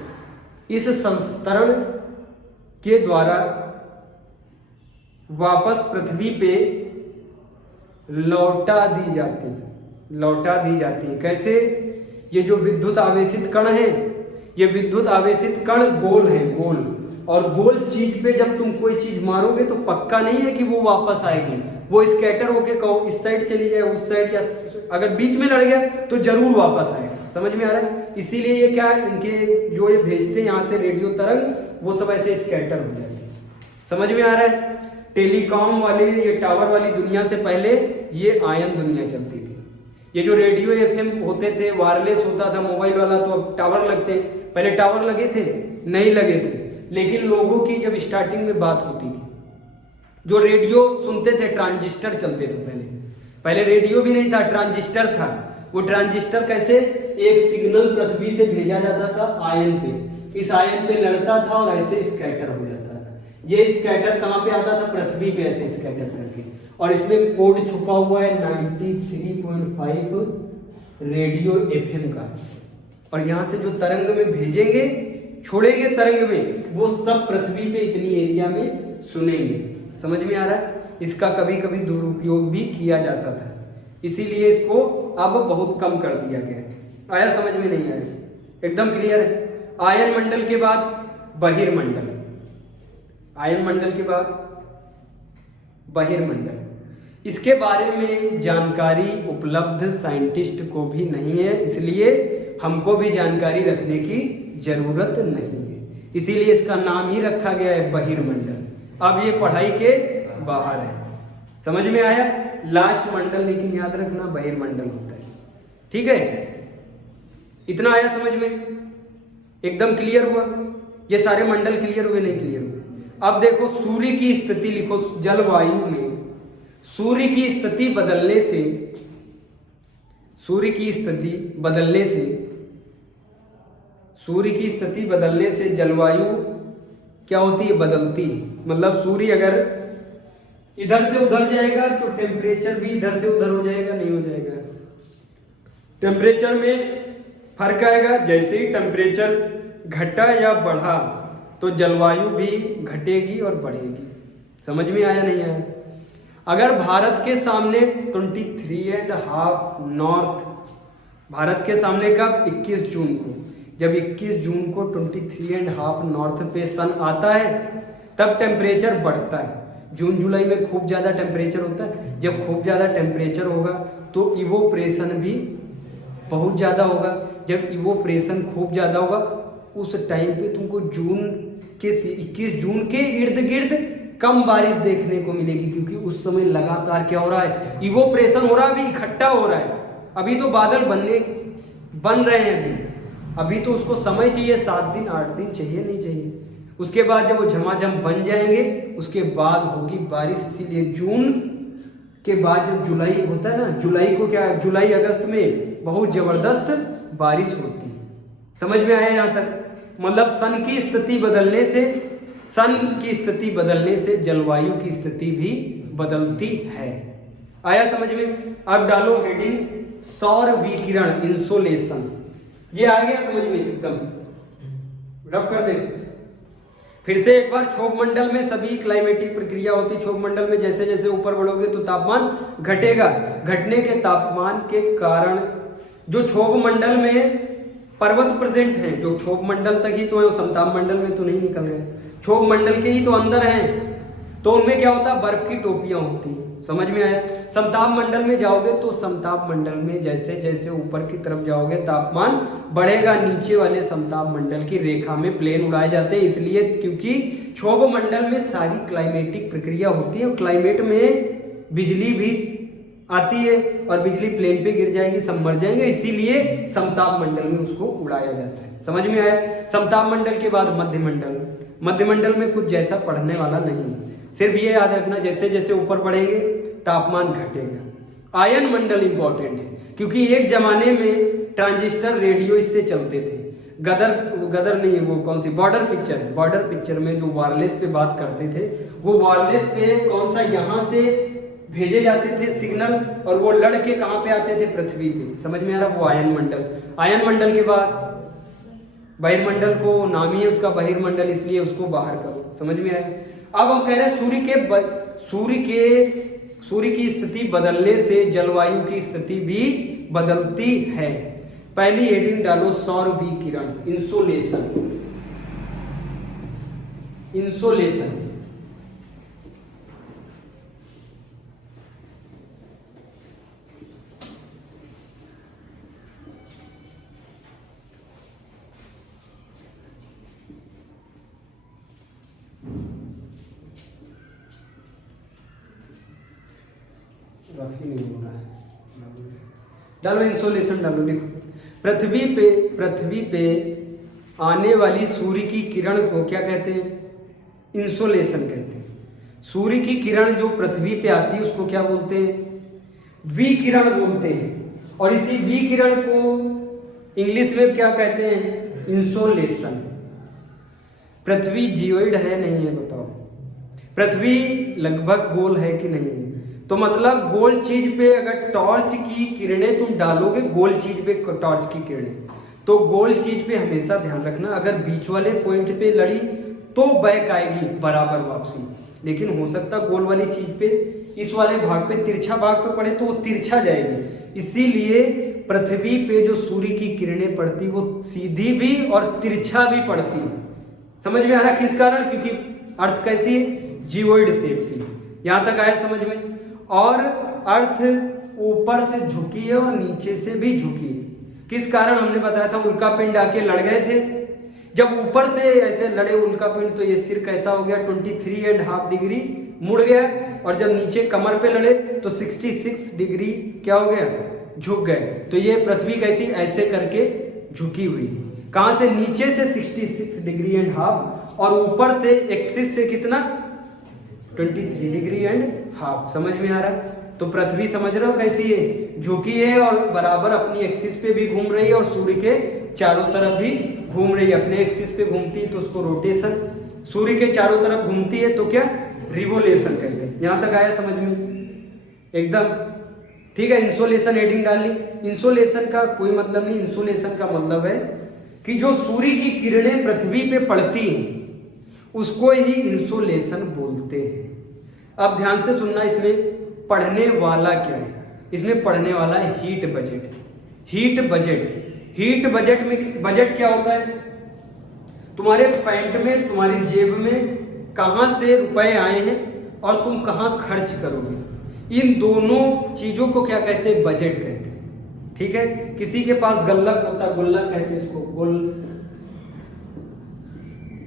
इस संस्तरण के द्वारा वापस पृथ्वी पे लौटा दी जाती है। लौटा दी जाती है कैसे? ये जो विद्युत आवेशित कण है, ये विद्युत आवेशित कण गोल है, गोल। और गोल चीज पे जब तुम कोई चीज मारोगे तो पक्का नहीं है कि वो वापस आएगी। वो स्कैटर होके कहो इस साइड चली जाए, उस साइड, या अगर बीच में लड़ गया तो जरूर वापस आएगा। समझ में आ रहा है? इसीलिए ये क्या है, इनके जो ये भेजते हैं यहाँ से रेडियो तरंग, वो सब ऐसे स्कैटर हो जाते हैं। समझ में आ रहा है? टेलीकॉम वाले, ये टावर वाली दुनिया से पहले ये आयन दुनिया चलती थी। ये जो रेडियो एफएम होते थे, वायरलेस होता था मोबाइल वाला, तो अब टावर लगते हैं। पहले टावर लगे थे? नहीं लगे थे। लेकिन लोगों की जब स्टार्टिंग में बात होती थी, जो रेडियो सुनते थे, ट्रांजिस्टर चलते थे पहले। पहले रेडियो भी नहीं था, ट्रांजिस्टर था। वो ट्रांजिस्टर कैसे, एक सिग्नल पृथ्वी से भेजा जाता था आयन पे, इस आयन पे लड़ता था और ऐसे स्कैटर हो जाता था। ये स्कैटर कहाँ पे आता था, पृथ्वी पे ऐसे स्कैटर करके, और इसमें कोड छुपा हुआ है 93.5 रेडियो एफएम का, और यहाँ से जो तरंग में भेजेंगे, छोड़ेंगे तरंग में, वो सब पृथ्वी पे इतनी एरिया में सुनेंगे। समझ में आ रहा है? इसका कभी कभी दुरुपयोग भी किया जाता था, इसीलिए इसको अब बहुत कम कर दिया गया है। आया समझ में? नहीं आया? एकदम क्लियर है। आयन मंडल के बाद बहिर्मंडल, आयन मंडल के बाद बहिर्मंडल, इसके बारे में जानकारी उपलब्ध साइंटिस्ट को भी नहीं है, इसलिए हमको भी जानकारी रखने की जरूरत नहीं है, इसीलिए इसका नाम ही रखा गया है बहिर्मंडल। अब ये पढ़ाई के बाहर है। समझ में आया? लास्ट मंडल लेकिन याद रखना बहिर्मंडल होता है। ठीक है, इतना आया समझ में? एकदम क्लियर हुआ? ये सारे मंडल क्लियर हुए? नहीं क्लियर हुए? अब देखो सूर्य की स्थिति लिखो, जलवायु में सूर्य की स्थिति बदलने से, सूर्य की स्थिति बदलने से, सूर्य की स्थिति बदलने से जलवायु क्या होती है, बदलती है। मतलब सूर्य अगर इधर से उधर जाएगा तो टेम्परेचर भी इधर से उधर हो जाएगा, नहीं हो जाएगा? टेम्परेचर में फर्क आएगा। जैसे ही टेम्परेचर घटा या बढ़ा तो जलवायु भी घटेगी और बढ़ेगी। समझ में आया नहीं आया? अगर भारत के सामने 23.5 नॉर्थ, भारत के सामने कब, 21 जून को, जब 21 जून को 23.5 नॉर्थ पे सन आता है तब टेम्परेचर बढ़ता है। जून जुलाई में खूब ज्यादा टेम्परेचर होता है, जब खूब ज्यादा टेम्परेचर होगा तो इवोप्रेशन भी बहुत ज्यादा होगा। जब इवोप्रेशन खूब ज्यादा होगा उस टाइम पे तुमको जून के 21 जून के इर्द गिर्द कम बारिश देखने को मिलेगी, क्योंकि उस समय लगातार क्या हो रहा है, इवोप्रेशन हो रहा है, अभी इकट्ठा हो रहा है। अभी तो बादल बन रहे हैं, अभी तो उसको समय चाहिए, 7 दिन 8 दिन चाहिए, नहीं चाहिए। उसके बाद जब वो झमाझम बन जाएंगे उसके बाद होगी बारिश। इसीलिए जून के बाद जब जुलाई होता है ना, जुलाई को क्या, जुलाई अगस्त में बहुत जबरदस्त बारिश होती है। समझ में आया यहाँ तक? मतलब सन की स्थिति बदलने से, सन की स्थिति बदलने से जलवायु की स्थिति भी बदलती है। आया समझ में? अब डालो हेडिंग सौर विकिरण, इंसोलेशन। ये आ गया समझ में? एकदम रब कर दे। फिर से एक बार, क्षोभ मंडल में सभी क्लाइमेटिक प्रक्रिया होती। क्षोभ मंडल में जैसे जैसे ऊपर बढ़ोगे तो तापमान घटेगा। घटने के तापमान के कारण जो क्षोभ मंडल में पर्वत प्रेजेंट हैं, जो क्षोभ मंडल तक ही तो है, समताप मंडल में तो नहीं निकल गए, क्षोभ मंडल के ही तो अंदर हैं, तो उनमें क्या होता है, बर्फ की टोपियां होती हैं। समझ में आया? समताप मंडल में जाओगे तो समताप मंडल में जैसे जैसे ऊपर की तरफ जाओगे तापमान बढ़ेगा, नीचे वाले समताप मंडल की रेखा में प्लेन उड़ाए जाते हैं। इसलिए क्योंकि क्षोभ मंडल में सारी क्लाइमेटिक प्रक्रिया होती है, क्लाइमेट में बिजली भी आती है और बिजली प्लेन पे गिर जाएगी, सब मर जाएंगे, इसीलिए समताप मंडल में उसको उड़ाया जाता है। समझ में आया? समताप मंडल के बाद मध्यमंडल। मध्यमंडल में कुछ जैसा पढ़ने वाला नहीं, सिर्फ ये याद रखना जैसे जैसे ऊपर बढ़ेंगे तापमान घटेगा। आयन मंडल इंपॉर्टेंट है क्योंकि एक जमाने में ट्रांजिस्टर रेडियो इससे चलते थे। गदर नहीं, वो कौन सी, बॉर्डर पिक्चर है, बॉर्डर पिक्चर में जो वायरलेस पे बात करते थे, वो वायरलेस पे कौन सा, यहाँ से भेजे जाते थे सिग्नल और वो लड़के कहाँ पे आते थे, पृथ्वी पे। समझ में आ रहा? वो आयन मंडल। आयन मंडल के बाद बहिर्मंडल, को नाम ही है उसका बहिर्मंडल, इसलिए उसको बाहर करो। समझ में आया? अब हम कह रहे हैं सूर्य की स्थिति बदलने से जलवायु की स्थिति भी बदलती है। पहली हेडिंग डालो सौर विकिरण, इंसोलेशन। इंसोलेशन नहीं हो रहा है, डालो इंसोलेशन डालो, लिखो पृथ्वी पे आने वाली सूर्य की किरण को क्या कहते हैं, इंसोलेशन कहते हैं। सूर्य की किरण जो पृथ्वी पे आती है उसको क्या बोलते हैं, विकिरण बोलते हैं। और इसी विकिरण को इंग्लिश में क्या कहते हैं? इंसोलेशन। पृथ्वी जियोइड है नहीं है बताओ? पृथ्वी लगभग गोल है कि नहीं है? तो मतलब गोल चीज पे अगर टॉर्च की किरणें तुम डालोगे, गोल चीज पे टॉर्च की किरणें, तो गोल चीज पे हमेशा ध्यान रखना, अगर बीच वाले पॉइंट पे लड़ी तो बैक आएगी बराबर वापसी, लेकिन हो सकता गोल वाली चीज पे इस वाले भाग पे तिरछा भाग पे पड़े तो वो तिरछा जाएगी। इसीलिए पृथ्वी पे जो सूर्य की किरणें पड़ती वो सीधी भी और तिरछा भी पड़ती। समझ में आ रहा किस कारण? क्योंकि अर्थ कैसी है? जियोइड शेप की। यहां तक आया समझ में? और अर्थ ऊपर से झुकी है और नीचे से भी झुकी है। किस कारण? हमने बताया था उल्का पिंड आके लड़ गए थे। जब ऊपर से ऐसे लड़े उल्का पिंड तो ये सिर कैसा हो गया? 23.5 डिग्री मुड़ गया, और जब नीचे कमर पे लड़े तो 66 डिग्री क्या हो गया? झुक गए। तो ये पृथ्वी कैसी? ऐसे करके झुकी हुई है। कहां से? नीचे से 66 डिग्री एंड हाफ, और ऊपर से एक्सिस से कितना? 23 डिग्री एंड हाफ। समझ में आ रहा है? तो पृथ्वी समझ रहे हो कैसी है? झुकी है और बराबर अपनी एक्सिस पे भी घूम रही है और सूर्य के चारों तरफ भी घूम रही है। अपने एक्सिस पे घूमती है तो उसको रोटेशन, सूर्य के चारों तरफ घूमती है तो क्या? रिवोल्यूशन कहते हैं। यहां तक आया समझ में? एकदम ठीक है। इंसोलेशन हेडिंग डाल ली। इंसोलेशन का कोई मतलब नहीं। इंसोलेशन का मतलब है कि जो सूर्य की किरणें पृथ्वी पे पड़ती हैं उसको ही इंसोलेशन बोलते हैं। अब ध्यान से सुनना, इसमें पढ़ने वाला क्या है? इसमें पढ़ने वाला है heat budget. Heat budget, heat budget में बजट क्या होता है? तुम्हारे पैंट में, तुम्हारी जेब में कहां से रुपए आए हैं और तुम कहां खर्च करोगे, इन दोनों चीजों को क्या कहते हैं? बजट कहते हैं। ठीक है। किसी के पास गल्लक होता है, गुल्लक कहते हैं इसको,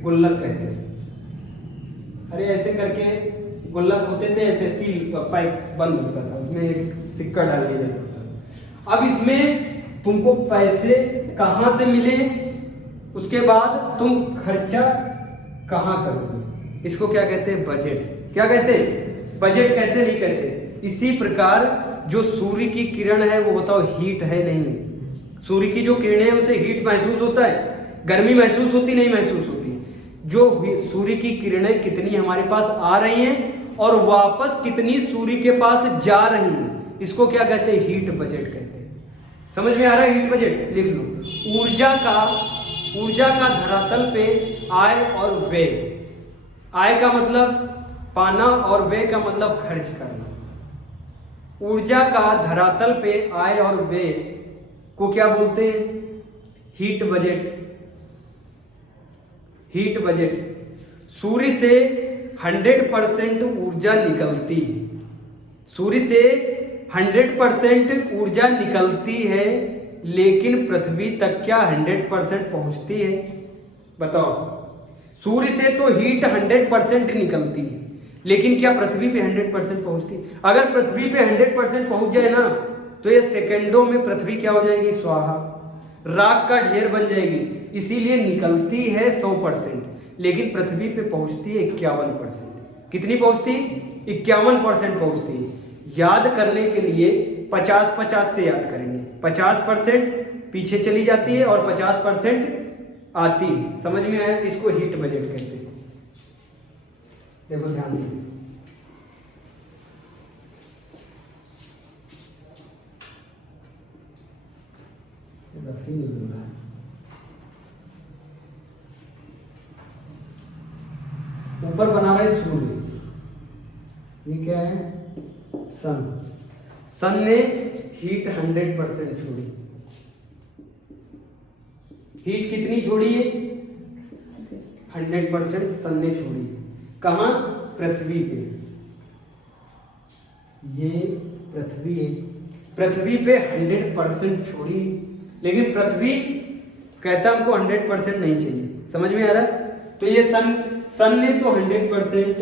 गुल्लक कहते हैं। अरे ऐसे करके गुल्लक होते थे, ऐसे सील पाइप बंद होता था, उसमें एक सिक्का डाल दिया जा सकता था। अब इसमें तुमको पैसे कहां से मिले, उसके बाद तुम खर्चा कहां करोगे, इसको क्या कहते हैं? बजट। क्या कहते हैं? बजट कहते नहीं कहते? इसी प्रकार जो सूर्य की किरण है वो बताओ हीट है नहीं है? सूर्य की जो किरणें है उसे हीट महसूस होता है? गर्मी महसूस होती नहीं महसूस होती? जो सूर्य की किरणें कितनी हमारे पास आ रही हैं और वापस कितनी सूर्य के पास जा रही हैं, इसको क्या कहते हैं? हीट बजट कहते हैं। समझ में आ रहा है? हीट बजट लिख लो। ऊर्जा का धरातल पे आय और व्यय। आय का मतलब पाना और व्यय का मतलब खर्च करना। ऊर्जा का धरातल पे आय और व्यय को क्या बोलते हैं? Heat budget. Heat budget. सूर्य से 100% ऊर्जा निकलती है। सूर्य से 100% ऊर्जा निकलती है, लेकिन पृथ्वी तक क्या 100% पहुंचती है? बताओ। सूर्य से तो हीट 100% निकलती है, लेकिन क्या पृथ्वी पे 100% पहुंचती है? अगर पृथ्वी पे 100% पहुंच जाए ना तो ये सेकंडों में पृथ्वी क्या हो जाएगी? स्वाहा, राख का ढेर बन जाएगी। इसीलिए निकलती है 100%, लेकिन पृथ्वी पे पहुंचती है 51%। कितनी पहुंचती? 51% पहुंचती है। याद करने के लिए 50-50 से याद करेंगे। 50% पीछे चली जाती है और 50% आती है। समझ में आया? इसको हीट बजट कहते हैं। देखो ध्यान से, ऊपर बना रहा है सूर्य, ये क्या है? सन। सन ने हीट 100% छोड़ी। हीट कितनी छोड़ी है? 100% सन ने छोड़ी। कहां? पृथ्वी पे। ये पृथ्वी है, पृथ्वी पे 100% छोड़ी, लेकिन पृथ्वी कहता हमको 100% नहीं चाहिए। समझ में आ रहा है? तो ये सन ने तो 100%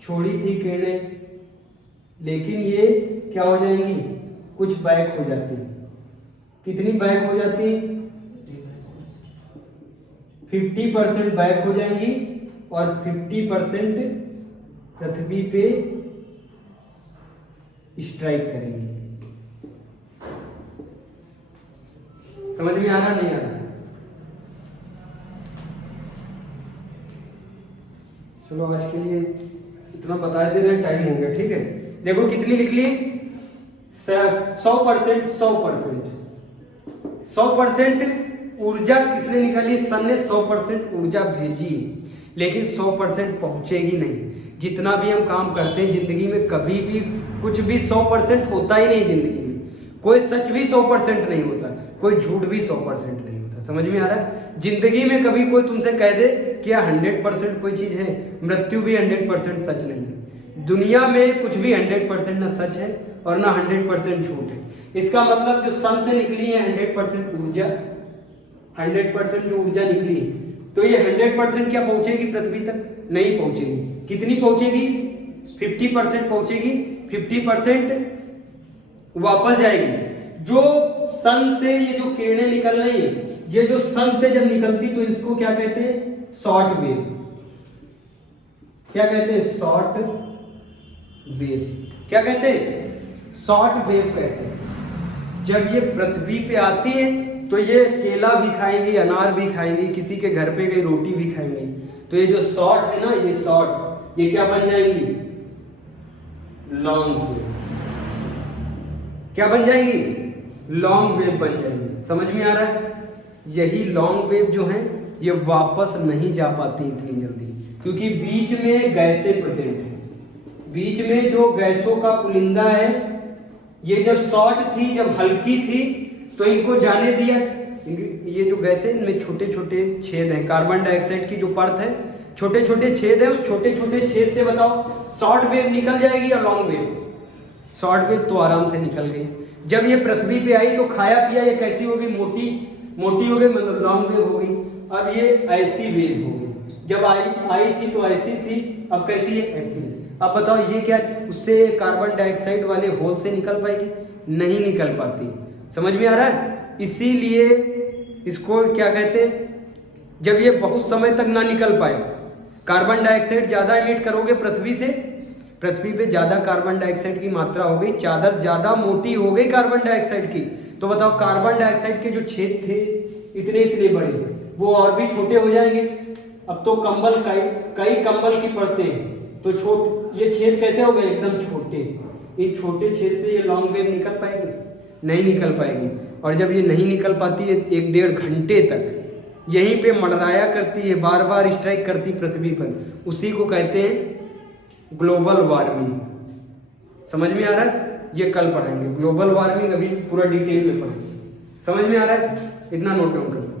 छोड़ी थी किरणें, लेकिन ये क्या हो जाएंगी? कुछ बैक हो जाती। कितनी बैक हो जाती? 50% बैक हो जाएंगी और 50% पृथ्वी पे स्ट्राइक करेंगी। समझ में आ रहा नहीं आ रहा? चलो आज के लिए इतना बता दे रहे, टाइम हो गया, ठीक है। देखो कितनी लिख ली, 100%, 100% ऊर्जा किसने निकाली? सन ने 100% ऊर्जा भेजी, लेकिन 100% पहुंचेगी नहीं। जितना भी हम काम करते हैं जिंदगी में, कभी भी कुछ भी 100% होता ही नहीं जिंदगी में। कोई सच भी 100% नहीं होता, कोई झूठ भी 100% नहीं होता। समझ में आ रहा है? जिंदगी में कभी कोई तुमसे कह दे कि 100% कोई चीज है, मृत्यु भी 100% सच नहीं है। दुनिया में कुछ भी 100% ना सच है और ना 100% झूठ है। इसका मतलब जो सन से निकली है 100% ऊर्जा, 100% जो ऊर्जा निकली है, तो ये 100% क्या पहुंचेगी पृथ्वी तक? नहीं पहुंचेगी। कितनी पहुंचेगी? 50% पहुंचेगी। 50% वापस जाएगी। जो सन से ये जो किरणें निकल रही है, ये जो सन से जब निकलती तो इसको क्या कहते हैं? Short wave. क्या कहते हैं? Short wave. क्या कहते हैं? शॉर्ट वेव कहते हैं। जब ये पृथ्वी पे आती है तो ये केला भी खाएंगी, अनार भी खाएंगी, किसी के घर पे गई रोटी भी खाएंगी। तो ये जो शॉर्ट है ना, ये शॉर्ट, ये क्या बन जाएंगी? Long wave. क्या बन जाएंगी? लॉन्ग वेव बन जाएंगी। समझ में आ रहा है? यही लॉन्ग वेव जो है ये वापस नहीं जा पाती इतनी जल्दी, क्योंकि बीच में गैसें प्रेजेंट है। बीच में जो गैसों का पुलिंदा है, ये जब शॉर्ट थी, जब हल्की थी, तो इनको जाने दिया। ये जो गैसें, इनमें छोटे छोटे छेद हैं। कार्बन डाइऑक्साइड की जो परत है, छोटे छोटे छेद है। उस छोटे छोटे छेद से बताओ शॉर्ट वेव निकल जाएगी या लॉन्ग वेव? शॉर्ट वेव तो आराम से निकल गई। जब ये पृथ्वी पे आई तो खाया पिया ये कैसी होगी? मोटी मोटी हो गई, मतलब लॉन्ग वेव हो गई। अब ये ऐसी वेव हो गई। जब आई थी तो ऐसी थी, अब कैसी है? ऐसी। अब बताओ ये क्या उससे कार्बन डाइऑक्साइड वाले होल से निकल पाएगी? नहीं निकल पाती। समझ में आ रहा है? इसीलिए इसको क्या कहते हैं? जब ये बहुत समय तक ना निकल पाए, कार्बन डाइऑक्साइड ज्यादा इमिट करोगे पृथ्वी से, पृथ्वी पे ज्यादा कार्बन डाइऑक्साइड की मात्रा हो गई, चादर ज्यादा मोटी हो गई कार्बन डाइऑक्साइड की, तो बताओ कार्बन डाइऑक्साइड के जो छेद थे इतने इतने बड़े, वो और भी छोटे हो जाएंगे। अब तो कंबल कई कंबल की परतें हैं, तो ये छेद कैसे हो गए? एकदम छोटे। इन छोटे छेद से ये लॉन्ग वेव निकल पाएगी? नहीं निकल पाएगी। और जब ये नहीं निकल पाती है 1-1.5 घंटे तक यहीं पे मंडराया करती है, बार बार स्ट्राइक करती पृथ्वी पर, उसी को कहते हैं ग्लोबल वार्मिंग। समझ में आ रहा है? ये कल पढ़ेंगे ग्लोबल वार्मिंग, अभी पूरा डिटेल में पढ़ेंगे। समझ में आ रहा है? इतना नोट डाउन करो।